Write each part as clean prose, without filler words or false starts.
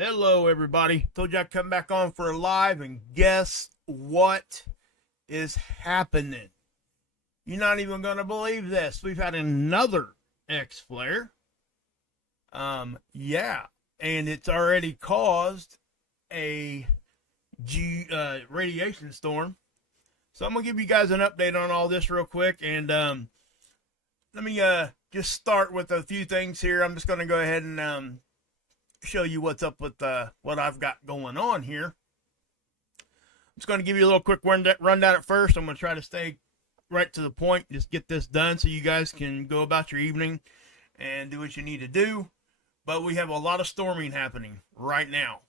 Hello, everybody. Told you I'd come back on for a live, and guess what is happening? You're not even going to believe this. We've had another X flare. Yeah, and it's already caused a radiation storm. So I'm gonna give you guys an update on all this real quick, and let me just start with a few things here. I'm just gonna go ahead and show you what's up with what I've got going on here. I'm just going to give you a little quick rundown at first. I'm going to try to stay right to the point, just get this done so you guys can go about your evening and do what you need to do. But we have a lot of storming happening right now.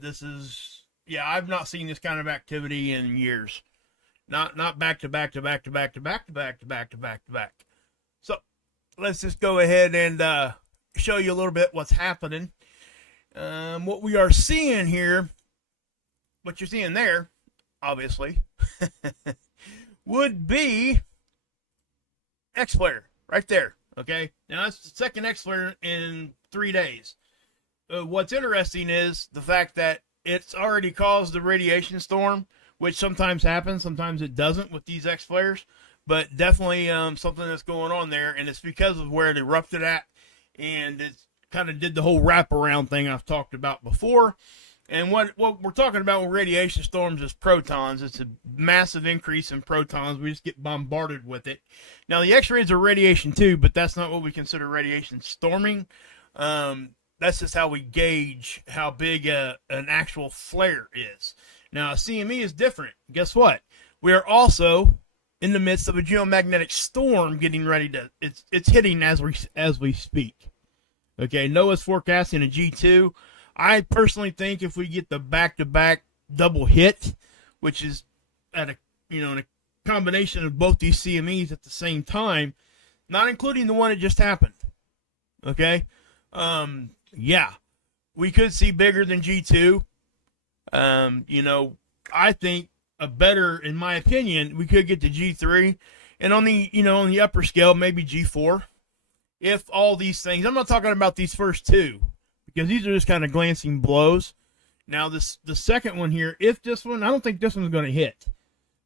This is, yeah, I've not seen this kind of activity in years. Not back to back to back to back to back to back to back to back to back. So let's just go ahead and show you a little bit what's happening. What we are seeing here, what you're seeing there, obviously, would be X flare right there. Okay, now that's the second X flare in 3 days. What's interesting is the fact that it's already caused the radiation storm, which sometimes happens, sometimes it doesn't with these X flares, but definitely something that's going on there, and it's because of where it erupted at. And it kind of did the whole wraparound thing I've talked about before. And what we're talking about with radiation storms is protons. It's a massive increase in protons. We just get bombarded with it. Now, the X-rays are radiation too, but that's not what we consider radiation storming. That's just how we gauge how big an actual flare is. Now, a CME is different. Guess what? We are also in the midst of a geomagnetic storm getting ready to, it's hitting as we speak. Okay, NOAA's forecasting a G2. I personally think if we get the back-to-back double hit, which is at in a combination of both these CMEs at the same time, not including the one that just happened. Okay, yeah, we could see bigger than G2. I think in my opinion, we could get to G3, and on the upper scale, maybe G4. If all these things, I'm not talking about these first two, because these are just kind of glancing blows. Now, the second one here, if this one, I don't think this one's going to hit.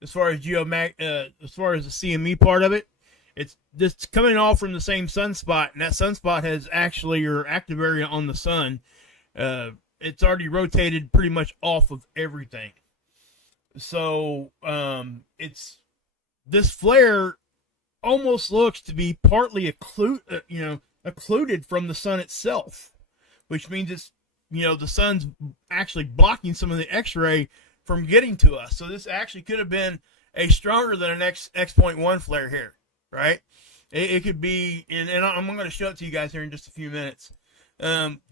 As far as as far as the CME part of it, it's just coming off from the same sunspot, and that sunspot has actually your active area on the sun. It's already rotated pretty much off of everything. So this flare almost looks to be partly occluded from the sun itself, which means it's the sun's actually blocking some of the X-ray from getting to us. So this actually could have been a stronger than an X.1 flare here, right? It could be, and I'm going to show it to you guys here in just a few minutes.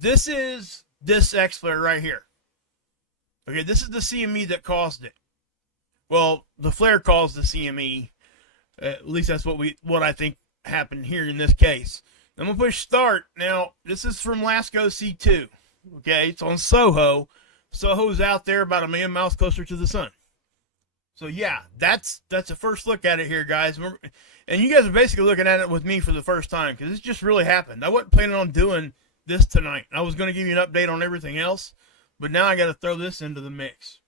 This is this X flare right here. Okay, this is the CME that caused it. Well, the flare caused the CME. At least that's what I think happened here in this case. I'm going to push start. Now, this is from LASCO C2. Okay, it's on SOHO. SOHO's out there about 1 million miles closer to the sun. So, yeah, that's a first look at it here, guys. And you guys are basically looking at it with me for the first time, because this just really happened. I wasn't planning on doing this tonight. I was going to give you an update on everything else, but now I got to throw this into the mix.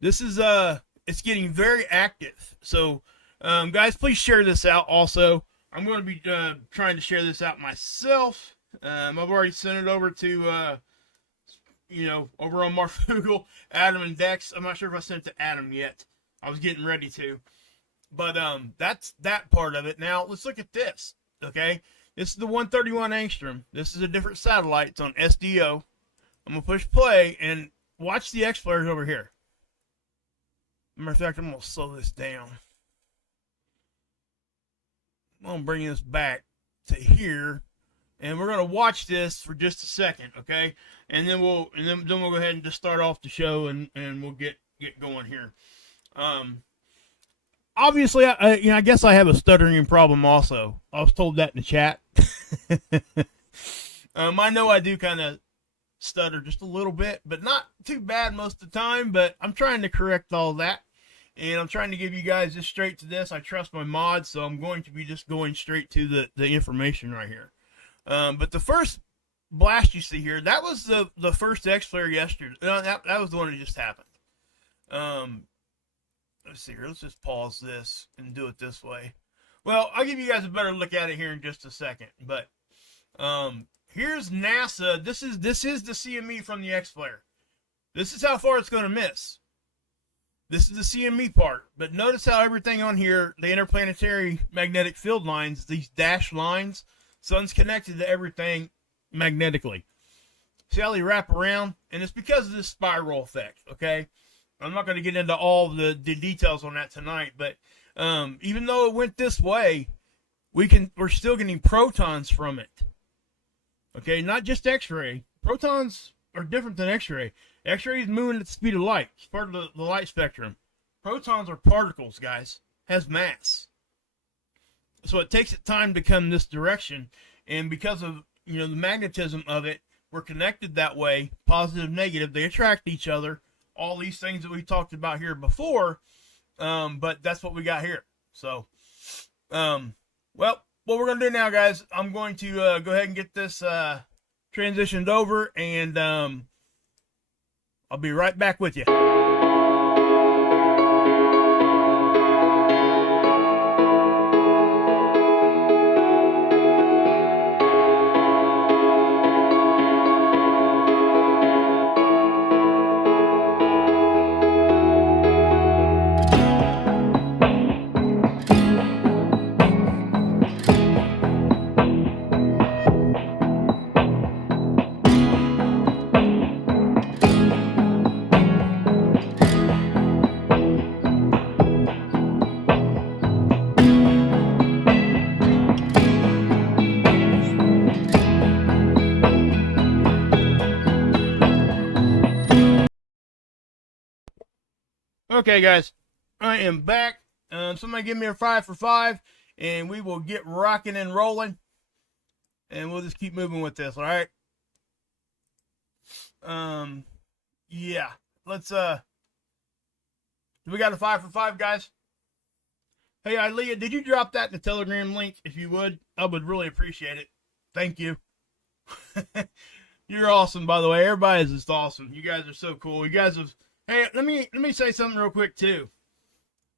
This is, it's getting very active. So, guys, please share this out also. I'm going to be trying to share this out myself. I've already sent it over to, over on Marfoogle, Adam and Dex. I'm not sure if I sent it to Adam yet. I was getting ready to. But that's that part of it. Now, let's look at this, okay? This is the 131 angstrom. This is a different satellite. It's on SDO. I'm going to push play and watch the X flares over here. Matter of fact, I'm going to slow this down. I'm going to bring this back to here, and we're going to watch this for just a second, okay? And then we'll go ahead and just start off the show, and we'll get going here. Obviously, I guess I have a stuttering problem also. I was told that in the chat. I know I do kind of stutter just a little bit, but not too bad most of the time, but I'm trying to correct all that. And I'm trying to give you guys just straight to this. I trust my mods, so I'm going to be just going straight to the information right here. But the first blast you see here, that was the first X flare yesterday. No, that was the one that just happened. Let's see here. Let's just pause this and do it this way. Well, I'll give you guys a better look at it here in just a second. But here's NASA. This is the CME from the X flare. This is how far it's going to miss. This is the CME part. But notice how everything on here, the interplanetary magnetic field lines, these dashed lines, sun's connected to everything magnetically. See how they wrap around? And it's because of this spiral effect, okay? I'm not going to get into all the details on that tonight, but even though it went this way, we're still getting protons from it. Okay, not just X-ray. Protons are different than X-ray. X-ray is moving at the speed of light. It's part of the light spectrum. Protons are particles, guys. Has mass. So it takes it time to come this direction, and because of the magnetism of it, we're connected that way, positive, negative. They attract each other. All these things that we talked about here before, but that's what we got here. So, well, what we're going to do now, guys, I'm going to go ahead and get this transitioned over, and I'll be right back with you. Okay, guys, I am back. Somebody give me a 5 for 5, and we will get rocking and rolling, and we'll just keep moving with this. All right. Yeah. Let's. Do we got a 5 for 5, guys? Hey, Ilea, did you drop that in the Telegram link? If you would, I would really appreciate it. Thank you. You're awesome, by the way. Everybody's just awesome. You guys are so cool. You guys have. Hey, let me say something real quick too.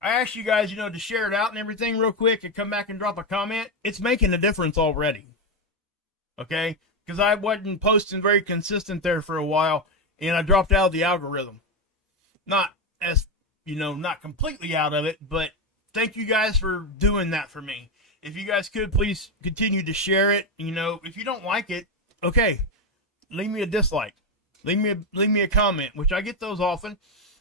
I asked you guys, to share it out and everything real quick and come back and drop a comment. It's making a difference already. Okay? Because I wasn't posting very consistent there for a while, and I dropped out of the algorithm. Not not completely out of it, but thank you guys for doing that for me. If you guys could, please continue to share it. If you don't like it, okay, leave me a dislike. Leave me a comment, which I get those often,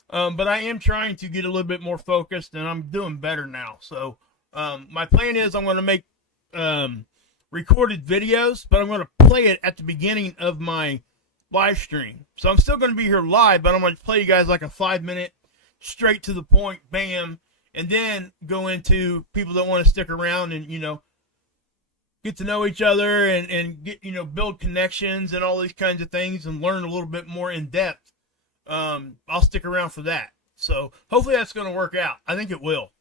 but I am trying to get a little bit more focused, and I'm doing better now. So my plan is I'm going to make recorded videos, but I'm going to play it at the beginning of my live stream. So I'm still going to be here live, but I'm going to play you guys like a 5-minute, straight to the point, bam, and then go into people that want to stick around and get to know each other and get, build connections and all these kinds of things and learn a little bit more in depth. I'll stick around for that. So hopefully that's going to work out. I think it will.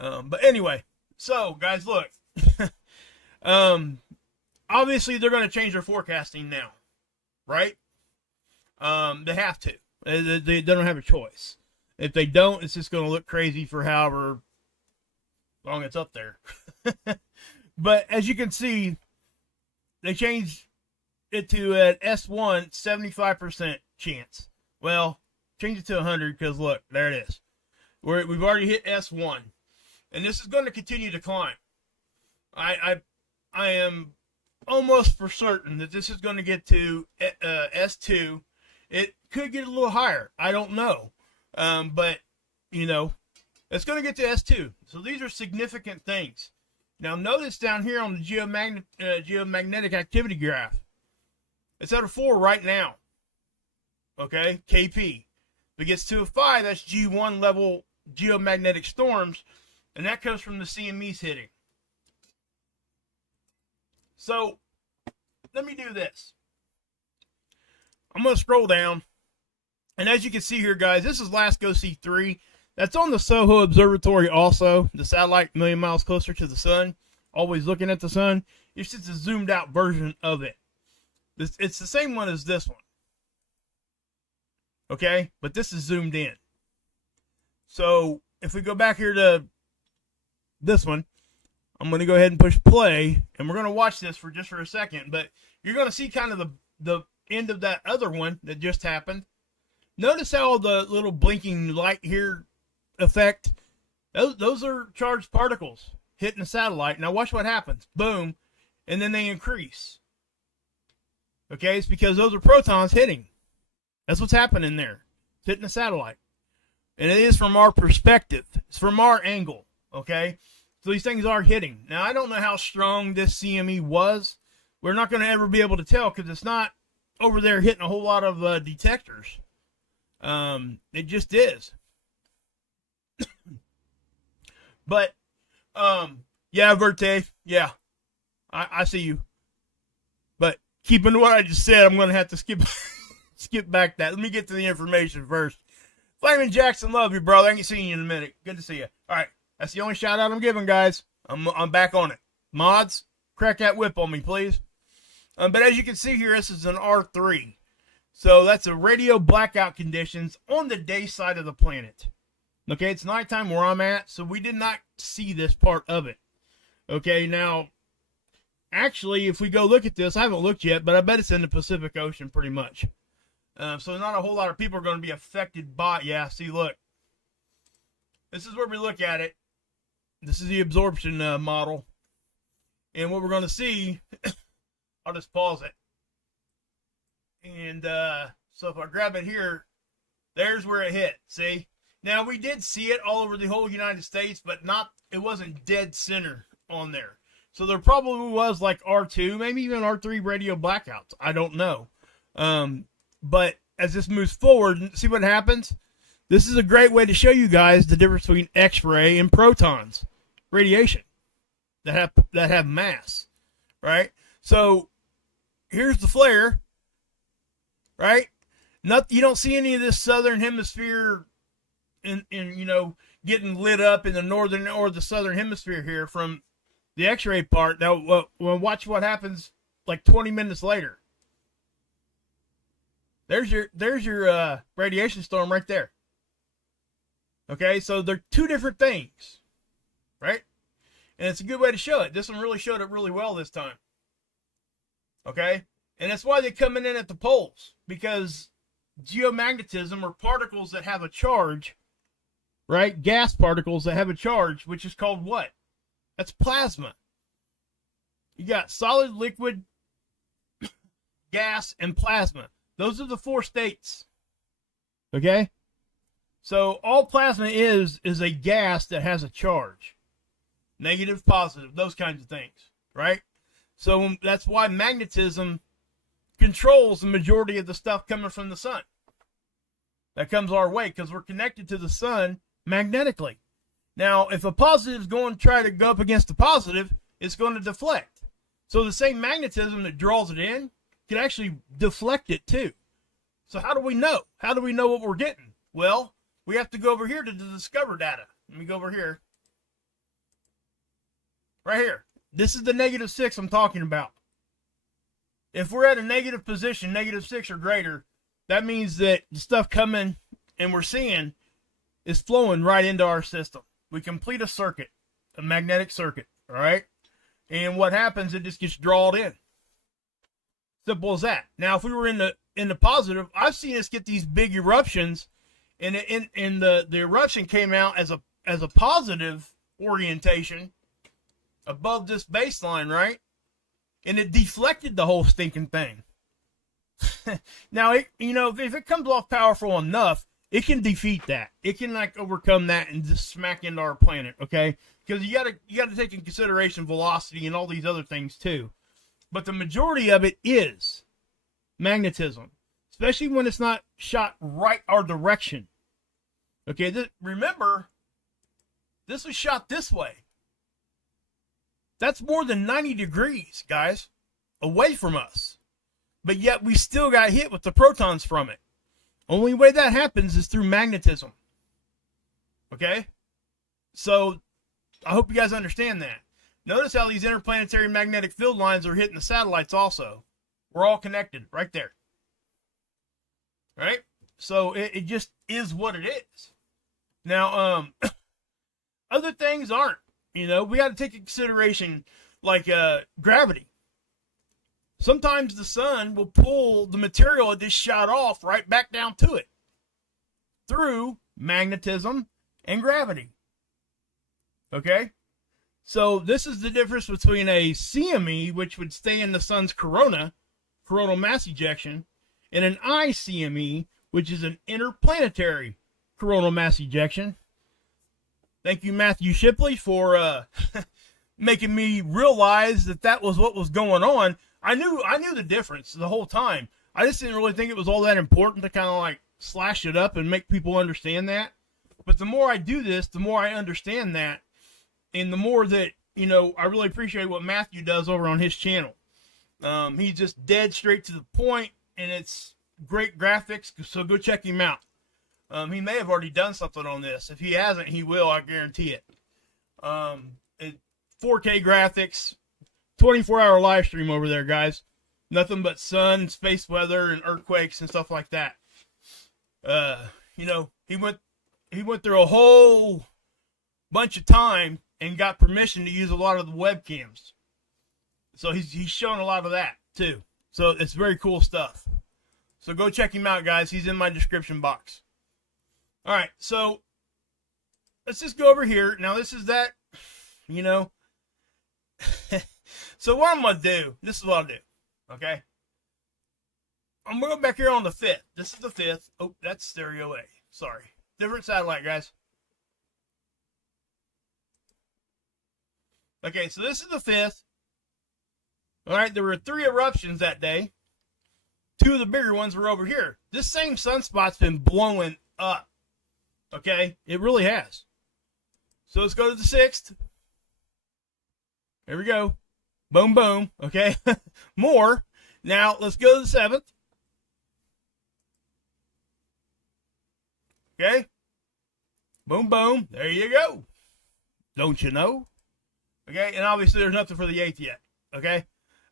But anyway, so guys, look, obviously they're going to change their forecasting now, right? They have to, they don't have a choice. If they don't, it's just going to look crazy for however long it's up there. But as you can see, they changed it to an S1 75% chance. Well, change it to 100 because look, there it is. We've already hit S1, and this is going to continue to climb. I am almost for certain that this is going to get to S2. It could get a little higher. I don't know, but it's going to get to S2. So these are significant things. Now notice down here on the geomagnetic activity graph, it's at a 4 right now. Okay, KP. If it gets to a 5, that's G1 level geomagnetic storms, and that comes from the CMEs hitting. So let me do this. I'm going to scroll down, and as you can see here, guys, this is LASCO C3. That's on the SOHO Observatory also, the satellite a million miles closer to the sun, always looking at the sun. It's just a zoomed out version of it. It's the same one as this one. Okay, but this is zoomed in. So if we go back here to this one, I'm going to go ahead and push play, and we're going to watch this for just a second. But you're going to see kind of the end of that other one that just happened. Notice how the little blinking light here effect, those are charged particles hitting the satellite. Now watch what happens. Boom. And then they increase. Okay, it's because those are protons hitting. That's what's happening there. It's hitting the satellite. And it is from our perspective. It's from our angle. Okay? So these things are hitting. Now, I don't know how strong this CME was. We're not going to ever be able to tell because it's not over there hitting a whole lot of detectors. It just is. But, yeah, Verte, yeah, I see you. But keeping what I just said, I'm going to have to skip back that. Let me get to the information first. Flaming Jackson, love you, brother. I ain't seen you in a minute. Good to see you. All right, that's the only shout out I'm giving, guys. I'm back on it. Mods, crack that whip on me, please. But as you can see here, this is an R3. So that's a radio blackout conditions on the day side of the planet. Okay, it's nighttime where I'm at, so we did not see this part of it. Okay, now, actually, if we go look at this, I haven't looked yet, but I bet it's in the Pacific Ocean pretty much. So not a whole lot of people are going to be affected by it. Yeah, see, look. This is where we look at it. This is the absorption model. And what we're going to see, I'll just pause it. And so if I grab it here, there's where it hit. See? Now, we did see it all over the whole United States, but it wasn't dead center on there. So there probably was like R2, maybe even R3 radio blackouts. I don't know. But as this moves forward, see what happens? This is a great way to show you guys the difference between X-ray and protons, radiation, that have mass, right? So here's the flare, right? You don't see any of this southern hemisphere in getting lit up in the northern or the southern hemisphere here from the X-ray part. Now, watch what happens like 20 minutes later. There's your radiation storm right there. Okay, so they're two different things, right? And it's a good way to show it. This one really showed it really well this time. Okay, and that's why they're coming in at the poles, because geomagnetism, or particles that have a charge, right? Gas particles that have a charge, which is called what? That's plasma. You got solid, liquid, gas, and plasma. Those are the four states. Okay? So all plasma is a gas that has a charge. Negative, positive, those kinds of things. Right? So that's why magnetism controls the majority of the stuff coming from the sun. That comes our way because we're connected to the sun magnetically. Now, if a positive is going to try to go up against the positive, it's going to deflect. So the same magnetism that draws it in can actually deflect it too. So how do we know? How do we know what we're getting? Well, we have to go over here to the discover data. Let me go over here. Right here. This is the -6 I'm talking about. If we're at a negative position, -6 or greater, that means that the stuff coming and we're seeing is flowing right into our system. We complete a circuit, a magnetic circuit, all right? And what happens, it just gets drawn in. Simple as that. Now, if we were in the positive, I've seen us get these big eruptions, and the eruption came out as a positive orientation above this baseline, right? And it deflected the whole stinking thing. Now, if it comes off powerful enough, it can defeat that. It can overcome that and just smack into our planet, okay? Because you gotta take in consideration velocity and all these other things too. But the majority of it is magnetism, especially when it's not shot right our direction. Okay, remember, this was shot this way. That's more than 90 degrees, guys, away from us. But yet we still got hit with the protons from it. Only way that happens is through magnetism. Okay? So, I hope you guys understand that. Notice how these interplanetary magnetic field lines are hitting the satellites also. We're all connected right there. Right? So it just is what it is. Now, other things aren't. You know, we got to take into consideration like gravity. Sometimes the sun will pull the material it just shot off right back down to it through magnetism and gravity. Okay? So this is the difference between a CME, which would stay in the sun's coronal mass ejection, and an ICME, which is an interplanetary coronal mass ejection. Thank you, Matthew Shipley, for making me realize that was what was going on. I knew the difference the whole time. I just didn't really think it was all that important to kind of like slash it up and make people understand that. But the more I do this, the more I understand that. And the more that, you know, I really appreciate what Matthew does over on his channel. He's just dead straight to the point, and it's great graphics, so go check him out. He may have already done something on this. If he hasn't, he will, I guarantee it. 4K graphics, 24-hour live stream over there, guys. Nothing but sun, space weather, and earthquakes and stuff like that. You know, he went through a whole bunch of time and got permission to use a lot of the webcams. So he's shown a lot of that too. So it's very cool stuff. So go check him out, guys. He's in my description box. All right, so let's just go over here. Now this is that, you know. So what I'm going to do, this is what I'll do, okay? I'm going to go back here on the 5th. This is the 5th. Oh, that's stereo A. Sorry. Different satellite, guys. Okay, so this is the 5th. All right, there were 3 eruptions that day. 2 of the bigger ones were over here. This same sunspot's been blowing up. Okay, it really has. So let's go to the 6th. There we go. Boom, boom. Okay, more. Now let's go to the 7th. Okay. Boom, boom. There you go. Don't you know? Okay, and obviously there's nothing for the 8th yet. Okay.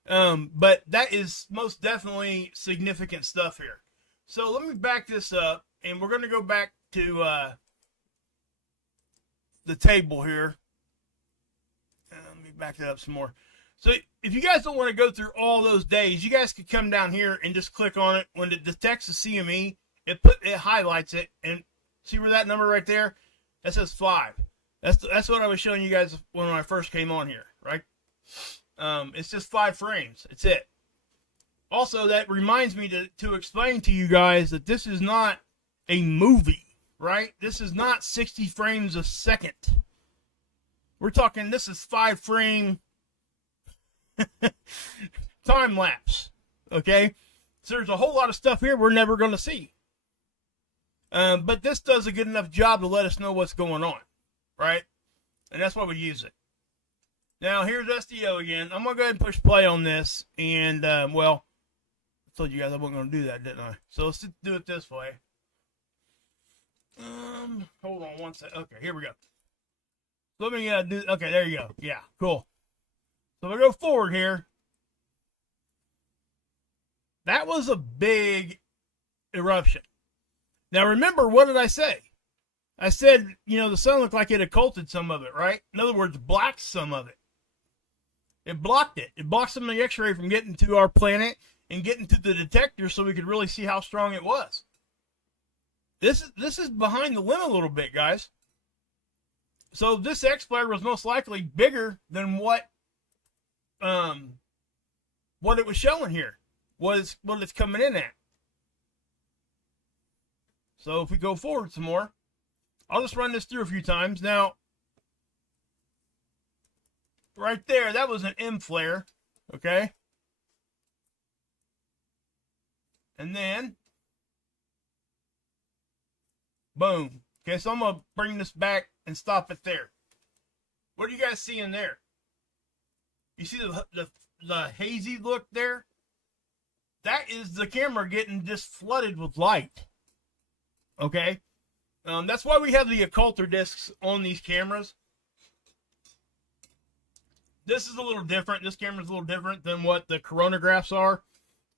But that is most definitely significant stuff here. So let me back this up, and we're going to go back to the table here. Let me back that up some more. So if you guys don't want to go through all those days, you guys could come down here and just click on it. When it detects the CME, it highlights it, and see where that number right there? That says 5. That's what I was showing you guys when I first came on here, right? It's just 5 frames. It's it. Also, that reminds me to explain to you guys that this is not a movie, right? This is not 60 frames a second. We're talking, this is 5-frame time lapse, okay? So there's a whole lot of stuff here we're never going to see. But this does a good enough job to let us know what's going on, right? And that's why we use it. Now, here's SDO again. I'm going to go ahead and push play on this. And, well, I told you guys I wasn't going to do that, didn't I? So let's do it this way. Hold on one second. Okay, here we go. Let me do, okay, there you go. Yeah, cool. So if I go forward here, that was a big eruption. Now, remember, what did I say? I said, you know, the sun looked like it occulted some of it, right? In other words, blocked some of it. It blocked it. It blocked some of the X-ray from getting to our planet and getting to the detector so we could really see how strong it was. This is behind the limb a little bit, guys. So this X-flare was most likely bigger than what it was showing here, what it's coming in at. So if we go forward some more, I'll just run this through a few times. Now, right there, that was an M flare, okay? And then, boom. Okay, so I'm going to bring this back and stop it there. What do you guys see in there? You see the hazy look there? That is the camera getting just flooded with light. Okay? That's why we have the occulter discs on these cameras. This is a little different. This camera is a little different than what the coronagraphs are.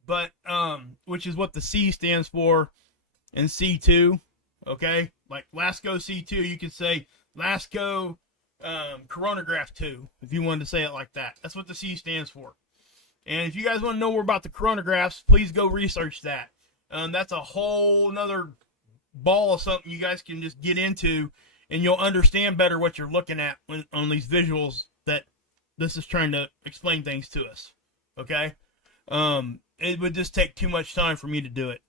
but which is what the C stands for in C2. Okay, like LASCO C2, you could say LASCO coronagraph 2 if you wanted to say it like that. That's what the C stands for. And if you guys want to know more about the coronagraphs, please go research that. That's a whole nother ball of something you guys can just get into, and you'll understand better what you're looking at on these visuals that this is trying to explain things to us. Okay? It would just take too much time for me to do it.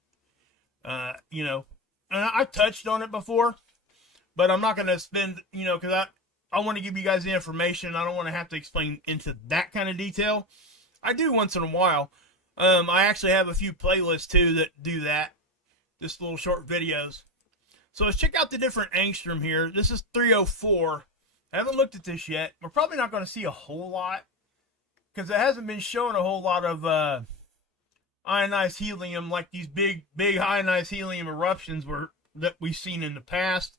You know, and I've touched on it before, but I'm not going to spend, you know, because I want to give you guys the information. I don't want to have to explain into that kind of detail. I do once in a while. I actually have a few playlists too that do that. Just little short videos. So let's check out the different angstrom here. This is 304. I haven't looked at this yet. We're probably not going to see a whole lot because it hasn't been showing a whole lot of ionized helium like these big ionized helium eruptions that we've seen in the past.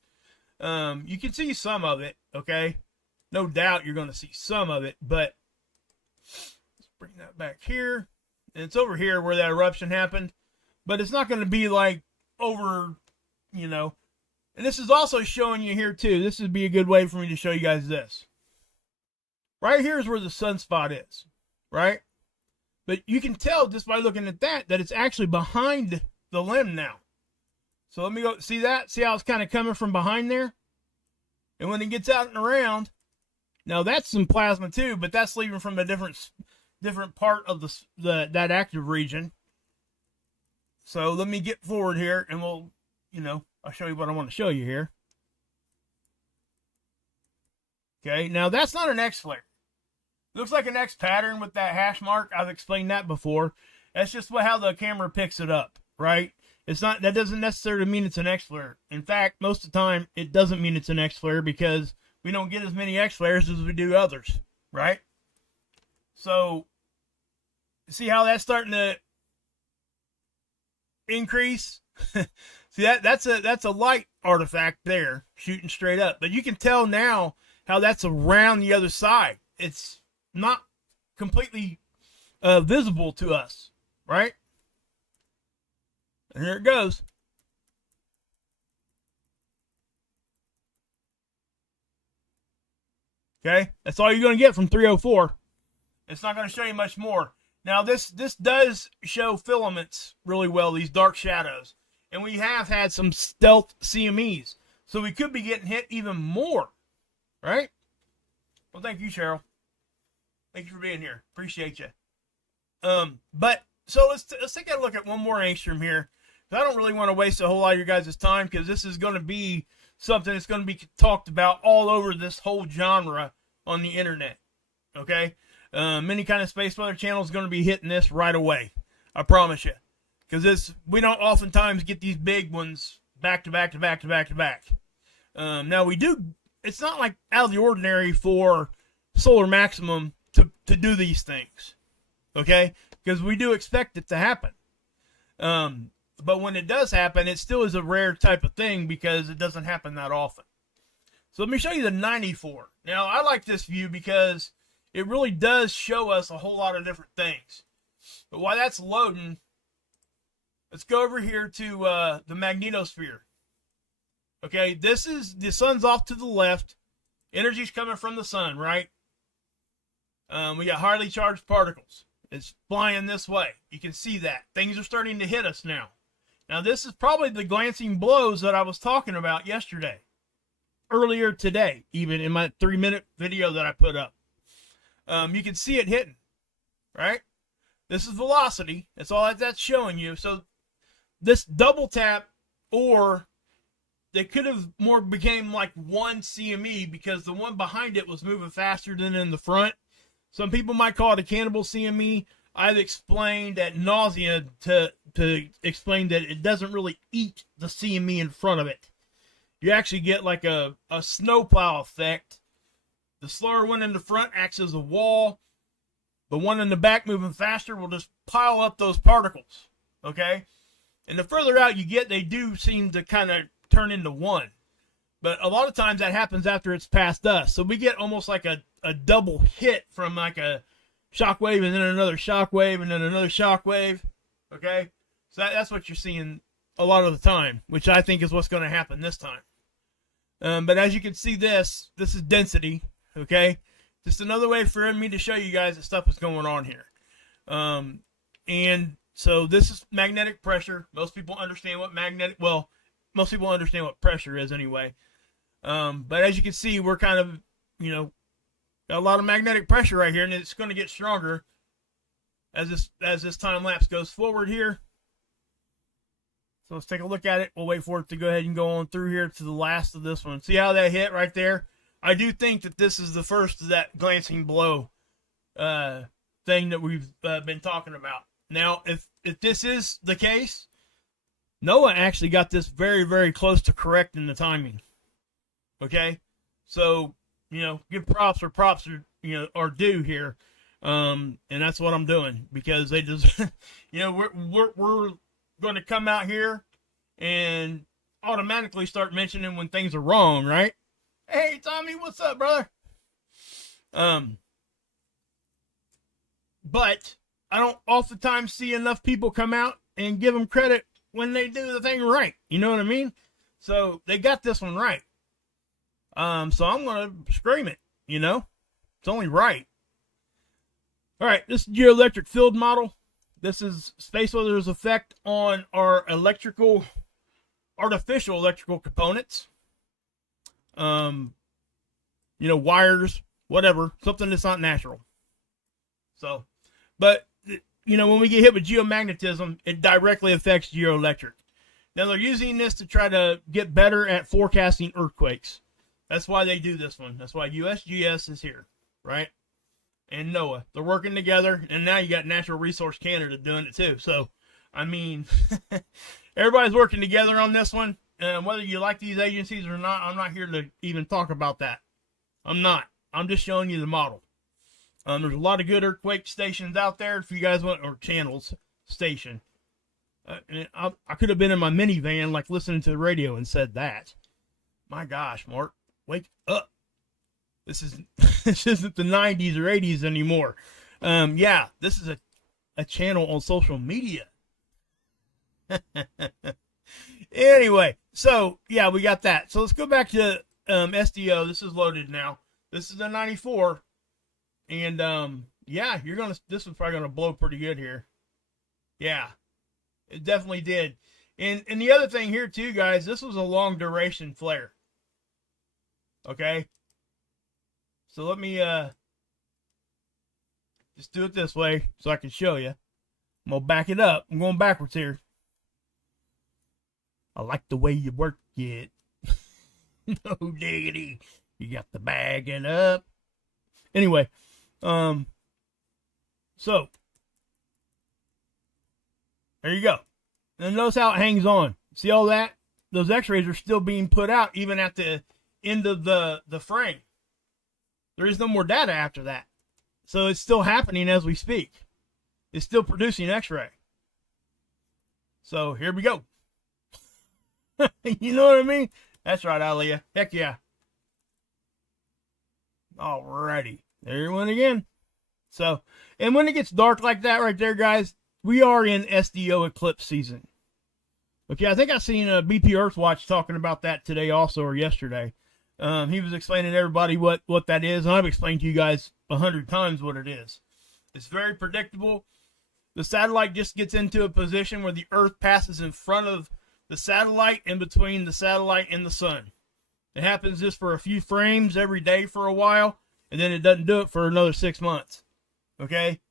You can see some of it, okay? No doubt you're going to see some of it, but let's bring that back here. And it's over here where that eruption happened, but it's not going to be like over, you know. And this is also showing you here too. This would be a good way for me to show you guys this. Right here is where the sunspot is, right? But you can tell just by looking at that it's actually behind the limb now. So let me go, see that? See how it's kind of coming from behind there? And when it gets out and around, now that's some plasma too, but that's leaving from a different part of that active region. So let me get forward here and we'll, you know, I'll show you what I want to show you here. Okay, now that's not an X flare. Looks like an X pattern with that hash mark. I've explained that before. That's just how the camera picks it up, right? It's not, that doesn't necessarily mean it's an X flare. In fact, most of the time it doesn't mean it's an X flare because we don't get as many X flares as we do others, right? So see how that's starting to increase? See that's a light artifact there shooting straight up, but you can tell now how that's around the other side. It's not completely visible to us, right? And here it goes. Okay, that's all you're going to get from 304. It's not going to show you much more. Now this does show filaments really well, these dark shadows. And we have had some stealth CMEs. So we could be getting hit even more, right? Well, thank you, Cheryl. Thank you for being here. Appreciate you. But so let's take a look at one more angstrom here. I don't really want to waste a whole lot of your guys' time because this is going to be something that's going to be talked about all over this whole genre on the internet. Okay? Any kind of space weather channel is going to be hitting this right away. I promise you. Because we don't oftentimes get these big ones back to back to back to back to back. Now we do, it's not like out of the ordinary for solar maximum to do these things. Okay? Because we do expect it to happen. But when it does happen, it still is a rare type of thing because it doesn't happen that often. So let me show you the 94. Now, I like this view because it really does show us a whole lot of different things. But while that's loading, let's go over here to the magnetosphere. Okay, this is, the sun's off to the left. Energy's coming from the sun, right? We got highly charged particles. It's flying this way. You can see that. Things are starting to hit us now. Now, this is probably the glancing blows that I was talking about yesterday. Earlier today, even in my 3-minute video that I put up. You can see it hitting, right? This is velocity. That's all that's showing you. So this double tap, or they could have more became like one CME because the one behind it was moving faster than in the front. Some people might call it a cannibal CME. I've explained at nausea to explain that it doesn't really eat the CME in front of it. You actually get like a snowplow effect. The slower one in the front acts as a wall. The one in the back moving faster will just pile up those particles. Okay? And the further out you get, they do seem to kind of turn into one. But a lot of times that happens after it's past us. So we get almost like a double hit from like a shockwave and then another shockwave and then another shockwave. Okay, so that's what you're seeing a lot of the time, which I think is what's going to happen this time. But as you can see, this is density. Okay, just another way for me to show you guys that stuff is going on here. And so this is magnetic pressure. Most people understand what most people understand what pressure is anyway. But as you can see, we're kind of, got a lot of magnetic pressure right here, and it's going to get stronger as this time lapse goes forward here. So let's take a look at it. We'll wait for it to go ahead and go on through here to the last of this one. See how that hit right there? I do think that this is the first of that glancing blow thing that we've been talking about. Now, if this is the case, NOAA actually got this very, very close to correct in the timing. Okay? So, give props where props are due here. And that's what I'm doing, because they just, we're going to come out here and automatically start mentioning when things are wrong, right? Hey, Tommy, what's up, brother? But I don't oftentimes see enough people come out and give them credit when they do the thing right. You know what I mean? So they got this one right. So I'm going to scream it, It's only right. All right, this is geoelectric field model. This is space weather's effect on our artificial electrical components. Wires, whatever, something that's not natural. So, but, when we get hit with geomagnetism, it directly affects geoelectric. Now, they're using this to try to get better at forecasting earthquakes. That's why they do this one. That's why USGS is here, right? And NOAA. They're working together, and now you got Natural Resource Canada doing it too. So, I mean, everybody's working together on this one. Whether you like these agencies or not, I'm not here to even talk about that. I'm not. I'm just showing you the model. There's a lot of good earthquake stations out there if you guys want, or channels, station. I could have been in my minivan, like listening to the radio and said that. My gosh, Mark, wake up. This isn't the 90s or 80s anymore. Yeah, this is a channel on social media. Anyway, so yeah, we got that. So let's go back to SDO. This is loaded now. This is a 94. And yeah, this is probably gonna blow pretty good here. Yeah, it definitely did. And the other thing here too, guys, this was a long duration flare. Okay. So let me just do it this way so I can show you. I'm gonna back it up. I'm going backwards here. I like the way you work it. No diggity. You got the bagging up. Anyway, so there you go. And notice how it hangs on. See all that? Those x-rays are still being put out even at the end of the frame. There is no more data after that. So it's still happening as we speak. It's still producing x-ray. So here we go. You know what I mean? That's right, Aliyah. Heck yeah. Alrighty. There you went again. So, and when it gets dark like that right there, guys, we are in SDO eclipse season. Okay, I think I seen a BP Earthwatch talking about that today also, or yesterday. He was explaining to everybody what that is, and I've explained to you guys 100 times what it is. It's very predictable. The satellite just gets into a position where the Earth passes in front of the satellite and between the satellite and the sun. It happens just for a few frames every day for a while, and then it doesn't do it for another 6 months. Okay?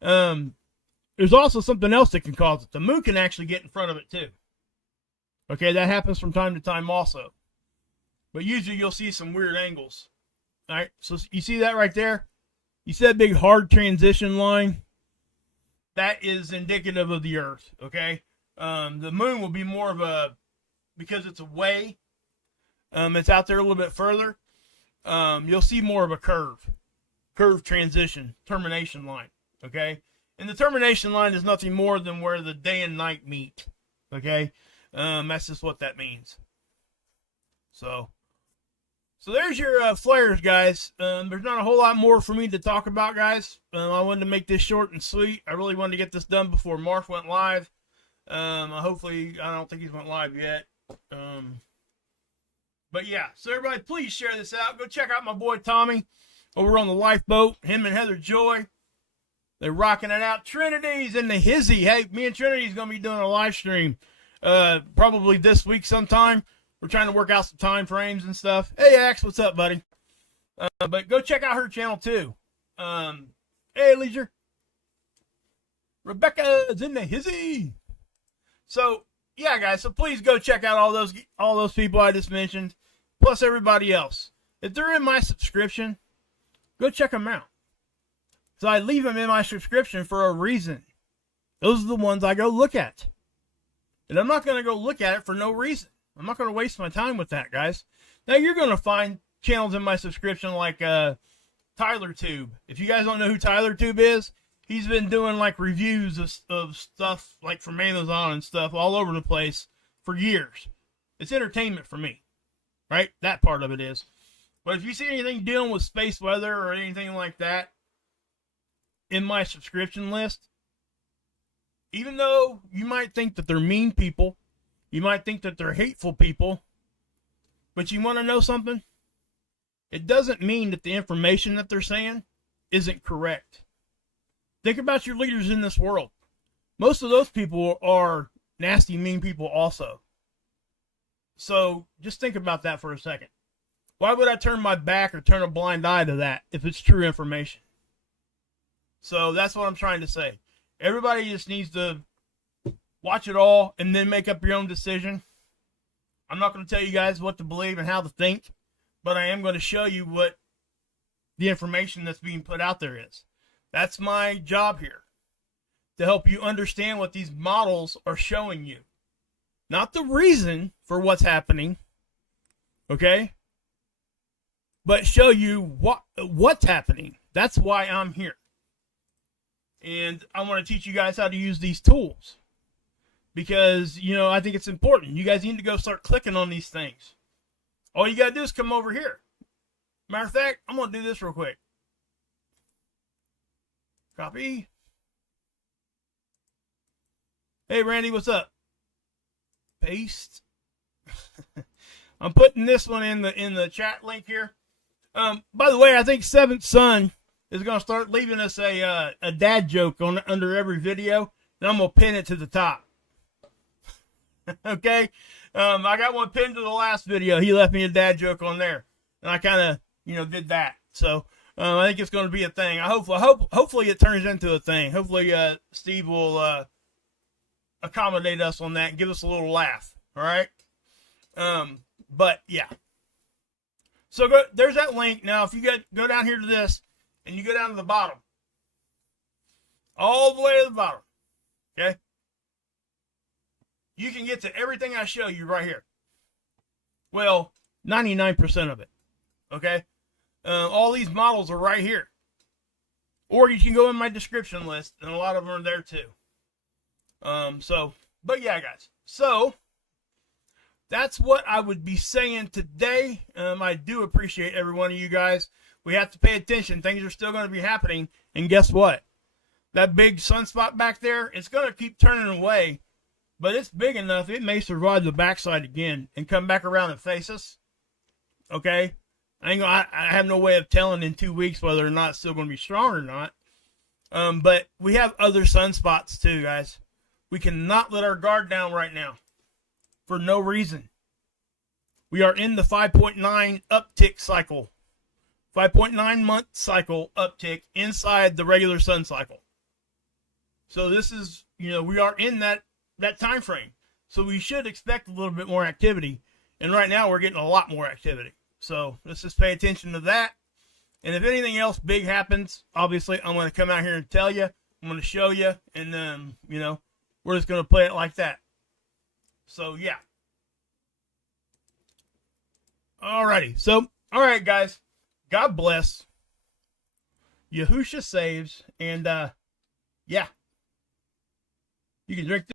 There's also something else that can cause it. The moon can actually get in front of it too. Okay, that happens from time to time also. But usually you'll see some weird angles. All right, so you see that right there? You see that big hard transition line? That is indicative of the Earth, okay? The moon will be more of a, because it's away, it's out there a little bit further, you'll see more of a curve transition, termination line, okay? And the termination line is nothing more than where the day and night meet, okay? That's just what that means. So So there's your flares, guys. There's not a whole lot more for me to talk about, guys. I wanted to make this short and sweet. I really wanted to get this done before Mark went live. Hopefully, I don't think he's went live yet. But yeah, so everybody, please share this out. Go check out my boy Tommy over on the lifeboat. Him and Heather Joy, they're rocking it out. Trinity's in the hizzy. Hey, me and Trinity's going to be doing a live stream probably this week sometime. We're trying to work out some time frames and stuff. Hey, Axe, what's up, buddy? But go check out her channel, too. Hey, Leisure. Rebecca's in the hizzy. So, yeah, guys, so please go check out all those people I just mentioned, plus everybody else. If they're in my subscription, go check them out. So I leave them in my subscription for a reason. Those are the ones I go look at. And I'm not going to go look at it for no reason. I'm not going to waste my time with that, guys. Now, you're going to find channels in my subscription like Tyler Tube. If you guys don't know who Tyler Tube is, he's been doing like reviews of stuff like from Amazon and stuff all over the place for years. It's entertainment for me, right? That part of it is. But if you see anything dealing with space weather or anything like that in my subscription list, even though you might think that they're mean people, you might think that they're hateful people, but you want to know something? It doesn't mean that the information that they're saying isn't correct. Think about your leaders in this world. Most of those people are nasty, mean people also. So just think about that for a second. Why would I turn my back or turn a blind eye to that if it's true information? So that's what I'm trying to say. Everybody just needs to watch it all and then make up your own decision. I'm not going to tell you guys what to believe and how to think, but I am going to show you what the information that's being put out there is. That's my job here, to help you understand what these models are showing you. Not the reason for what's happening, okay? But show you what's happening. That's why I'm here. And I want to teach you guys how to use these tools. Because, you know, I think it's important. You guys need to go start clicking on these things. All you got to do is come over here. Matter of fact, I'm going to do this real quick. Copy. Hey, Randy, what's up? Paste. I'm putting this one in the chat link here. By the way, I think Seventh Son is going to start leaving us a dad joke under every video, and I'm going to pin it to the top. Okay? I got one pinned to the last video. He left me a dad joke on there, and I kind of, did that. So I think it's going to be a thing. Hopefully it turns into a thing. Hopefully Steve will accommodate us on that and give us a little laugh. All right? But yeah. So there's that link. Now, if you go down here to this, and you go down to the bottom, all the way to the bottom, okay? You can get to everything I show you right here. Well, 99% of it, okay? All these models are right here. Or you can go in my description list, and a lot of them are there too. But yeah, guys. So, that's what I would be saying today. I do appreciate every one of you guys. We have to pay attention. Things are still going to be happening. And guess what? That big sunspot back there, it's going to keep turning away. But it's big enough, it may survive the backside again and come back around and face us. Okay? I have no way of telling in 2 weeks whether or not it's still going to be strong or not. But we have other sunspots too, guys. We cannot let our guard down right now. For no reason. We are in the 5.9 uptick cycle. 5.9 month cycle uptick inside the regular sun cycle. So this is, we are in that time frame. So we should expect a little bit more activity. And right now we're getting a lot more activity. So let's just pay attention to that. And if anything else big happens, obviously I'm going to come out here and tell you. I'm going to show you. And then, we're just going to play it like that. So yeah. Alrighty. So, alright guys. God bless. Yahusha saves. And, yeah. You can drink